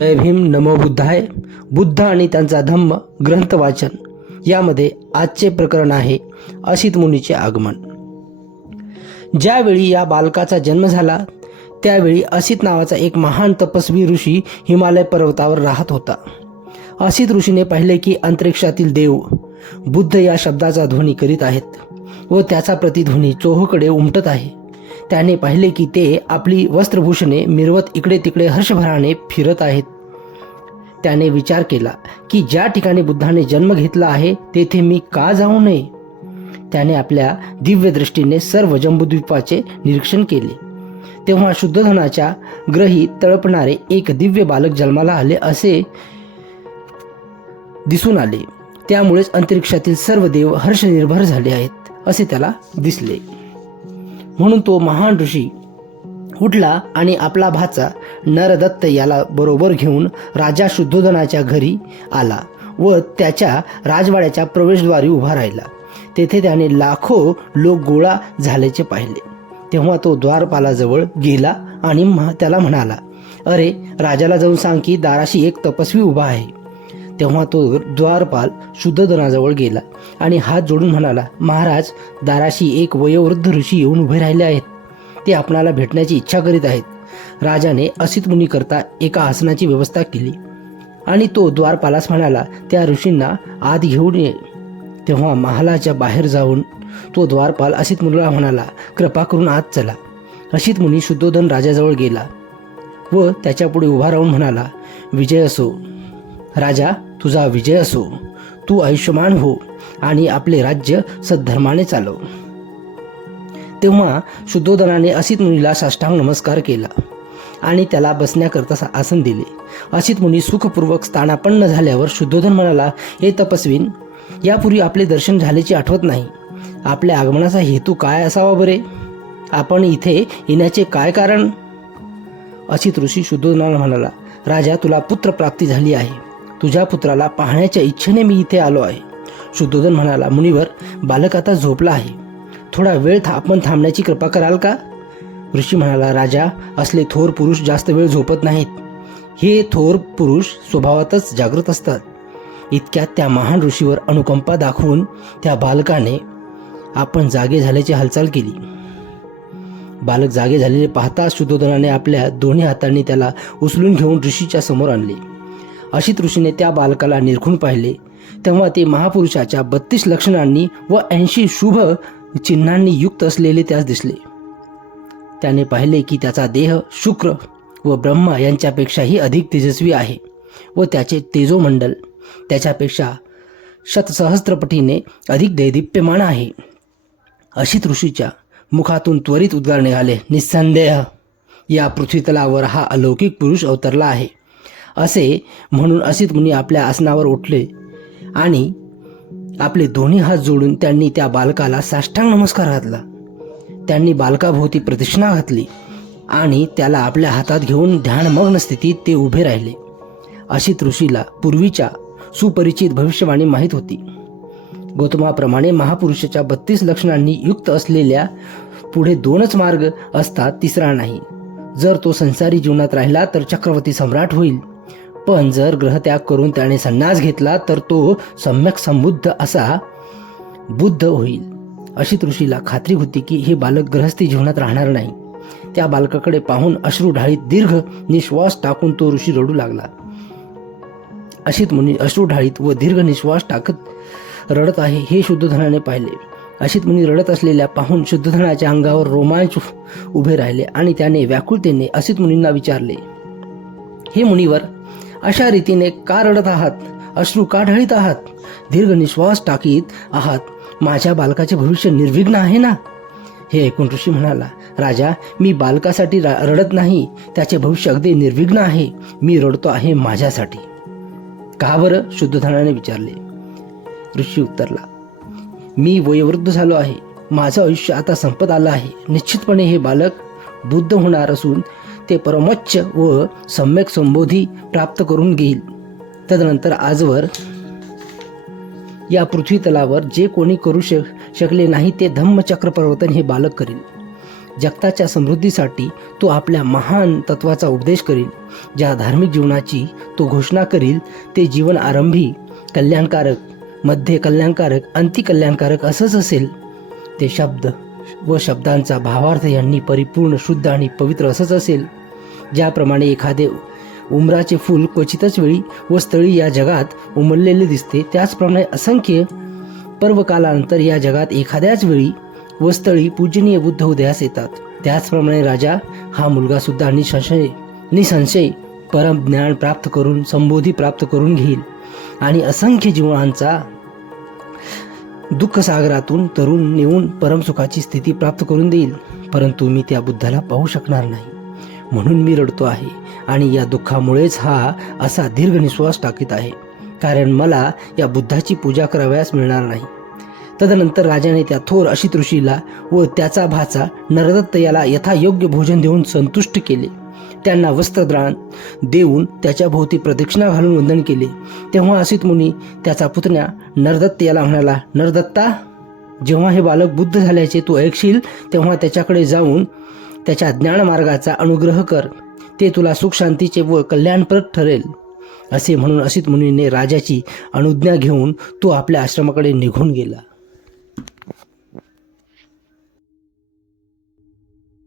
जय भीम, नमो बुद्धाय. बुद्ध आणि त्यांचा धम्म ग्रंथ वाचन यामध्ये आजचे प्रकरण आहे असित मुनीचे आगमन. ज्यावेळी या बालकाचा जन्म झाला त्यावेळी असित नावाचा एक महान तपस्वी ऋषी हिमालय पर्वतावर राहत होता. असित ऋषीने पाहिले की अंतरिक्षातील देव बुद्ध या शब्दाचा ध्वनी करीत आहेत व त्याचा प्रतिध्वनी चोहोकडे उमटत आहे. त्याने पाहिले की ते आपली वस्त्रभूषणे मिरवत इकडे तिकडे हर्षभराने फिरत आहेत. त्याने विचार केला की ज्या ठिकाणी बुद्धाने जन्म घेतला आहे तेथे मी का जाऊ नये. त्याने आपल्या दिव्य दृष्टीने सर्व जंबूद्वीपाचे निरीक्षण केले. तेव्हा शुद्धोधनाच्या ग्रही तळपणारे एक दिव्य बालक जन्माला आले असे दिसून आले. त्यामुळेच अंतरिक्षातील सर्व देव हर्षनिर्भर झाले आहेत असे त्याला दिसले. म्हणून तो महान ऋषी उठला आणि आपला भाचा नरदत्त याला बरोबर घेऊन राजा शुद्धोधनाच्या घरी आला व त्याच्या राजवाड्याच्या प्रवेशद्वारी उभा राहिला. तेथे त्याने लाखो लोक गोळा झाल्याचे पाहिले. तेव्हा तो द्वारपालाजवळ गेला आणि त्याला म्हणाला, अरे राजाला जाऊन सांग की दाराशी एक तपस्वी उभा आहे. तेव्हा तो द्वारपाल शुद्धोधनाजवळ गेला आणि हात जोडून म्हणाला, महाराज, दाराशी एक वयोवृद्ध ऋषी येऊन उभे राहिले आहेत. ते आपणाला भेटण्याची इच्छा करीत आहेत. राजाने असित मुनी करता एका आसनाची व्यवस्था केली आणि तो द्वारपालास म्हणाला, त्या ऋषींना आत घेऊन ये. तेव्हा महालाच्या बाहेर जाऊन तो द्वारपाल असित मुनीला म्हणाला, कृपा करून आत चला. असित मुनी शुद्धोधन राजाजवळ गेला व त्याच्यापुढे उभा राहून म्हणाला, विजय असो राजा, तुझा विजय असो. तू आयुष्यमान हो आणि आपले राज्य सद्धर्माने चालव. तेव्हा शुद्धोधनाने असित मुनीला साष्टांग नमस्कार केला आणि त्याला बसण्याकरता आसन दिले. असित मुनी सुखपूर्वक स्थानापन्न झाल्यावर शुद्धोधन म्हणाला, हे तपस्वीन, यापूर्वी आपले दर्शन झाल्याचे आठवत नाही. आपल्या आगमनाचा हेतू काय असावा बरे? आपण इथे येण्याचे काय कारण? असित ऋषी शुद्धोधनाला म्हणाला, राजा, तुला पुत्र प्राप्ती झाली आहे. तुझ्या पुत्राला पाहण्याच्या इच्छेने मी इथे आलो आहे. शुद्धोधन म्हणाला, मुनिवर, बालक आता झोपला आहे. थोडा वेळ आपण थांबण्याची कृपा कराल का? ऋषी म्हणाला, राजा, असले थोर पुरुष जास्त वेळ झोपत नाहीत. हे थोर पुरुष स्वभावातच जागृत असतात. इतक्यात त्या महान ऋषीवर अनुकंपा दाखवून त्या बालकाने आपण जागे झाल्याची हालचाल केली. बालक जागे झालेले पाहता शुद्धोधनाने आपल्या दोन्ही हातांनी त्याला उचलून घेऊन ऋषीच्या समोर आणले. असित ऋषीने त्या बालकाला निरखून पाहिले. तेव्हा ते महापुरुषाच्या 32 लक्षणांनी व 80 शुभ चिन्हांनी युक्त असलेले त्यास दिसले. त्याने पाहिले की त्याचा देह शुक्र व ब्रह्मा यांच्यापेक्षाही अधिक तेजस्वी आहे व त्याचे तेजोमंडल त्याच्यापेक्षा शतसहस्त्रपटीने अधिक दैदिप्यमान आहे. असित ऋषीच्या मुखातून त्वरित उद्गार निघाले, निस्संदेह या पृथ्वीतलावर हा अलौकिक पुरुष अवतरला आहे. असे म्हणून असित मुनी आपल्या आसनावर उठले आणि आपले दोन्ही हात जोडून त्यांनी त्या बालकाला साष्टांग नमस्कार घातला. त्यांनी बालकाभोवती प्रदक्षिणा घातली आणि त्याला आपल्या हातात घेऊन ध्यानमग्न स्थितीत ते उभे राहिले. असित ऋषीला पूर्वीच्या सुपरिचित भविष्यवाणी माहीत होती. गौतमाप्रमाणे महापुरुषाच्या 32 लक्षणांनी युक्त असलेल्या पुढे 2च मार्ग असतात, तिसरा नाही. जर तो संसारी जीवनात राहिला तर चक्रवर्ती सम्राट होईल, पण जर ग्रहत्याग करून त्याने संन्यास घेतला तर तो सम्यक संबुद्ध असा बुद्ध होईल. असित ऋषीला खात्री होती की हे बालक गृहस्थी जीवनात राहणार नाही. त्या बालकाकडे पाहून अश्रू ढाळीत दीर्घ निश्वास टाकून तो ऋषी रडू लागला. असित मुनी अश्रू ढाळीत व दीर्घ निश्वास टाकत रडत आहे हे शुद्धोधनाने पाहिले. असित मुनी रडत असलेल्या पाहून शुद्धोधनाच्या अंगावर रोमांच उभे राहिले आणि त्याने व्याकुळतेने असित मुनींना विचारले, हे मुनिवर, अशा रीतीने का रडत आहात? अश्रू का ढाळीत आहात? दीर्घ निश्वास टाकीत आहात? माझ्या बालकाचे भविष्य निर्विघ्न आहे ना? हे ऐकून ऋषी म्हणाला, राजा, मी बालकासाठी रडत नाही. त्याचे भविष्य अगदी निर्विघ्न आहे. मी रडतो आहे माझ्यासाठी. का बरं? शुद्धोधनाने विचारले. ऋषी उत्तरला, मी वयोवृद्ध झालो आहे. माझं आयुष्य आता संपत आलं आहे. निश्चितपणे हे बालक बुद्ध होणार असून ते परमोच्च व सम्यक संबोधी प्राप्त करून घेईल. तदनंतर आजवर या पृथ्वी तलावर जे कोणी करू शकले नाही ते धम्मचक्र प्रवर्तन हे बालक करील. जगताच्या समृद्धीसाठी तो आपल्या महान तत्वाचा उपदेश करील. ज्या धार्मिक जीवनाची तो घोषणा करील ते जीवन आरंभी कल्याणकारक, मध्ये कल्याणकारक, अंती कल्याणकारक असंच असेल. ते शब्द व शब्दांचा भावार्थ यांनी परिपूर्ण, शुद्ध आणि पवित्र असंच असेल. ज्याप्रमाणे एखादे उमराचे फूल क्वचितच वेळी व स्थळी या जगात उमललेले दिसते, त्याचप्रमाणे असंख्य पर्वकालानंतर या जगात एखाद्याच वेळी व स्थळी पूजनीय बुद्ध उदयास येतात. त्याचप्रमाणे राजा हा मुलगा सुद्धा निसंशय परम ज्ञान प्राप्त करून, संबोधी प्राप्त करून घेईल आणि असंख्य जीवांचा दुःखसागरातून तरुण नेऊन परमसुखाची स्थिती प्राप्त करून देईल. परंतु मी त्या बुद्धाला पाहू शकणार नाही, म्हणून मी रडतो आहे आणि या दुःखामुळेच हा असा दीर्घ निश्वास टाकीत आहे, कारण मला या बुद्धाची पूजा करावयास मिळणार नाही. तदनंतर राजाने त्या थोर अशित ऋषीला व त्याचा भाचा नरदत्त याला यथायोग्य भोजन देऊन संतुष्ट केले. त्यांना वस्त्रदान देऊन त्याच्या भोवती प्रदक्षिणा घालून वंदन केले. तेव्हा असित मुनी त्याचा पुतण्या नरदत्त याला म्हणाला, नरदत्ता, जेव्हा हे बालक बुद्ध झाल्याचे तू ऐकशील तेव्हा त्याच्याकडे जाऊन त्याच्या ज्ञानमार्गाचा अनुग्रह कर. ते तुला सुख शांतीचे व कल्याणप्रद ठरेल. असे म्हणून असित मुनीने राजाची अनुज्ञा घेऊन तो आपल्या आश्रमाकडे निघून गेला.